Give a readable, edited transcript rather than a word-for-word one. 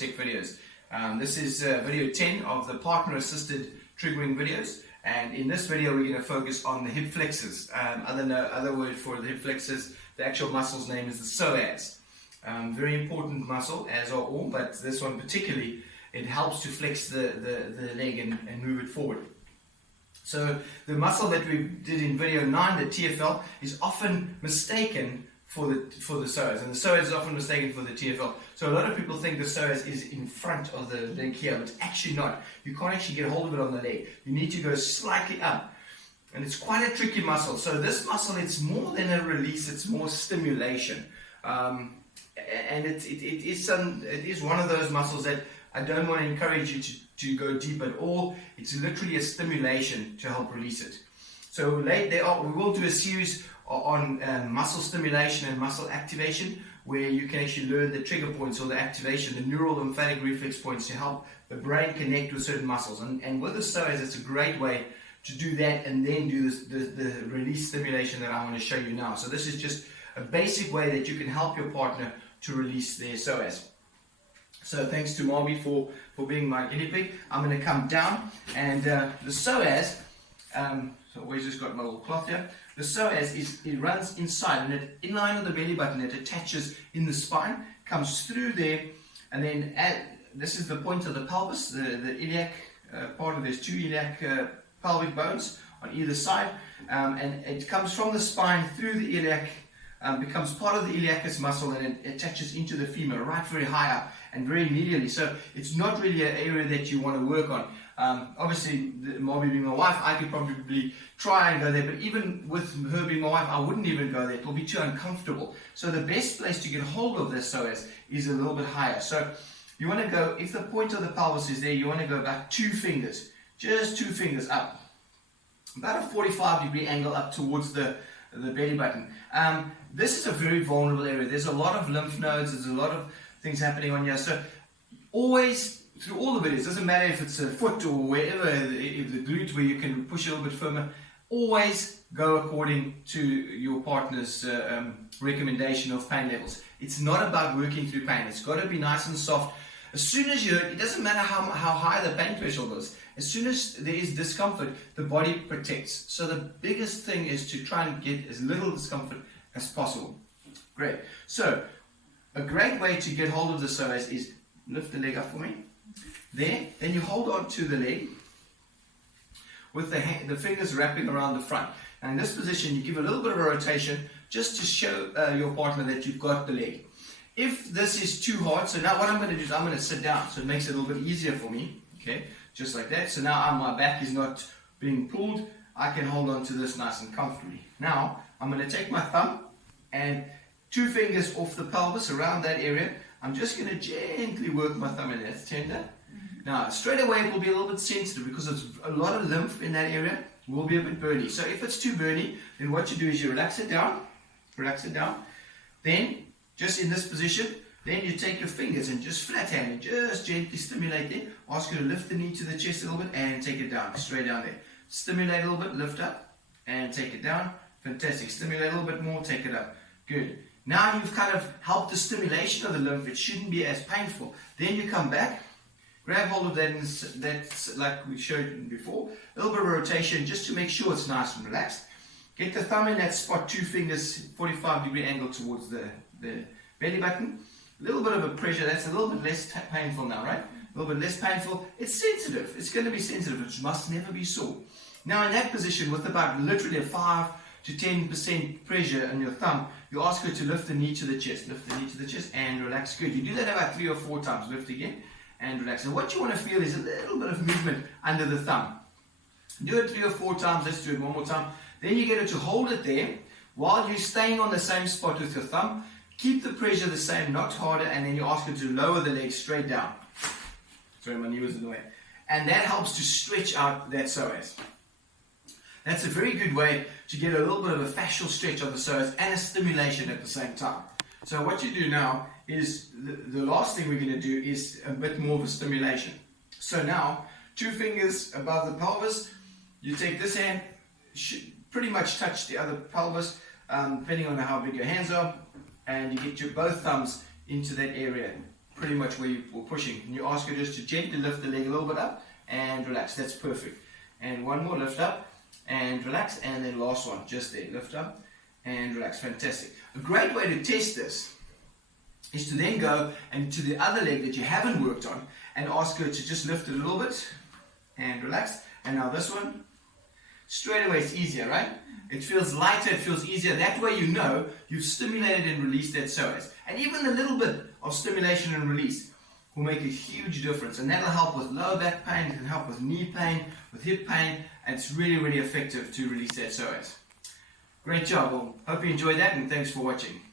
tech videos. This is video 10 of the partner assisted triggering videos, and in this video we're going to focus on the hip flexors. Other word for the hip flexors, the actual muscle's name is the psoas. Very important muscle, as are all, but this one particularly, it helps to flex the leg and move it forward. So the muscle that we did in video 9, the TFL, is often mistaken for the psoas, and the psoas is often mistaken for the TFL. So a lot of people think the psoas is in front of the leg here, but it's actually not. You can't actually get hold of it on the leg. You need to go slightly up, and it's quite a tricky muscle. So this muscle, it's more than a release, it's more stimulation, and it is one of those muscles that I don't want to encourage you to go deep at all. It's literally a stimulation to help release it. So we will do a series on muscle stimulation and muscle activation, where you can actually learn the trigger points or the activation, the neural lymphatic reflex points to help the brain connect with certain muscles. And with the psoas, it's a great way to do that and then do the release stimulation that I want to show you now. So this is just a basic way that you can help your partner to release their psoas. So thanks to Marby for being my guinea pig. I'm going to come down, and the psoas, so we've just got my little cloth here. The psoas, it runs inside, and in line with the belly button, it attaches in the spine, comes through there, and then this is the point of the pelvis, the iliac part of, there's two iliac pelvic bones on either side, and it comes from the spine through the iliac, becomes part of the iliacus muscle, and it attaches into the femur, right very high up and very medially. So it's not really an area that you want to work on. Obviously, Marby being my wife, I could probably try and go there, but even with her being my wife, I wouldn't even go there. It will be too uncomfortable. So the best place to get hold of this psoas is a little bit higher. So you want to go, if the point of the pelvis is there, you want to go about 2 fingers, just 2 fingers up, about a 45-degree angle up towards the belly button. This is a very vulnerable area. There's a lot of lymph nodes, there's a lot of things happening on here. So always, through all the videos, doesn't matter if it's a foot or wherever, if the glute where you can push a little bit firmer, always go according to your partner's recommendation of pain levels. It's not about working through pain. It's got to be nice and soft. As soon as you hurt, it doesn't matter how high the pain threshold is. As soon as there is discomfort, the body protects. So the biggest thing is to try and get as little discomfort as possible. Great. So a great way to get hold of the psoas is lift the leg up for me. There. Then you hold on to the leg with the fingers wrapping around the front. And in this position, you give a little bit of a rotation just to show your partner that you've got the leg. If this is too hard, so now what I'm going to do is I'm going to sit down, so it makes it a little bit easier for me. Okay, just like that. So now my back is not being pulled. I can hold on to this nice and comfortably. Now I'm going to take my thumb and 2 fingers off the pelvis around that area. I'm just going to gently work my thumb in. That's tender. Now straight away it will be a little bit sensitive because there's a lot of lymph in that area. It will be a bit burny. So if it's too burny, then what you do is you relax it down. Then just in this position, then you take your fingers and just flat hand and just gently stimulate it. Ask you to lift the knee to the chest a little bit and take it down, straight down there. Stimulate a little bit, lift up and take it down. Fantastic. Stimulate a little bit more, take it up. Good. Now you've kind of helped the stimulation of the lymph. It shouldn't be as painful. Then you come back, grab hold of that, and that's like we showed before. A little bit of rotation just to make sure it's nice and relaxed. Get the thumb in that spot, 2 fingers, 45-degree angle towards the belly button. A little bit of a pressure. That's a little bit less painful now, right? A little bit less painful. It's sensitive. It's going to be sensitive. It must never be sore. Now in that position, with about literally a 5 to 10% pressure on your thumb, you ask her to lift the knee to the chest. Lift the knee to the chest and relax. Good. You do that about 3 or 4 times. Lift again and relax. And what you want to feel is a little bit of movement under the thumb. Do it 3 or 4 times. Let's do it one more time. Then you get her to hold it there while you're staying on the same spot with your thumb. Keep the pressure the same, not harder, and then you ask her to lower the leg straight down. Sorry, my knee was in the way. And that helps to stretch out that psoas. That's a very good way to get a little bit of a fascial stretch of the psoas and a stimulation at the same time. So what you do now is, the last thing we're going to do is a bit more of a stimulation. So now, 2 fingers above the pelvis, you take this hand, pretty much touch the other pelvis, depending on how big your hands are, and you get your both thumbs into that area. pretty much where you were pushing. And you ask her just to gently lift the leg a little bit up and relax. That's perfect. And one more, lift up and relax, and then last one, just there, lift up and relax. Fantastic. A great way to test this is to then go and to the other leg that you haven't worked on and ask her to just lift it a little bit and relax. And now this one, straight away it's easier, right? It feels lighter, it feels easier. That way you know you've stimulated and released that psoas. And even a little bit of stimulation and release will make a huge difference. And that'll help with lower back pain, it can help with knee pain, with hip pain, and it's really, really effective to release that psoas. Great job. Well, hope you enjoyed that, and thanks for watching.